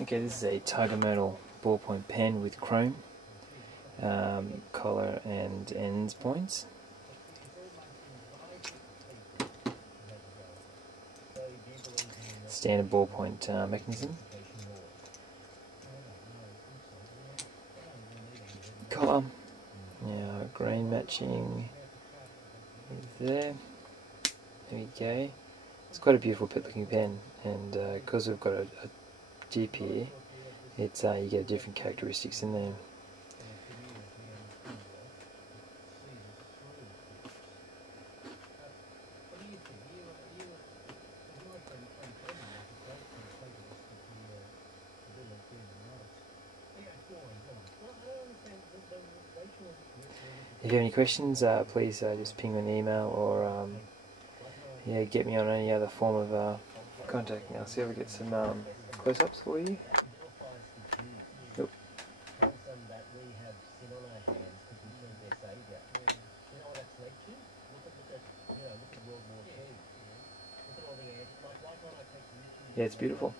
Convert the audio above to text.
Okay, this is a Tiger Myrtle ballpoint pen with chrome collar and ends points. Standard ballpoint mechanism. Collar, green matching there. There we go. It's quite a beautiful looking pen, and because we've got a dip here, it's you get different characteristics in there. If you have any questions, please just ping me an email or get me on any other form of contact. I'll see if I get some close-ups for you. Yep. Yeah, it's beautiful.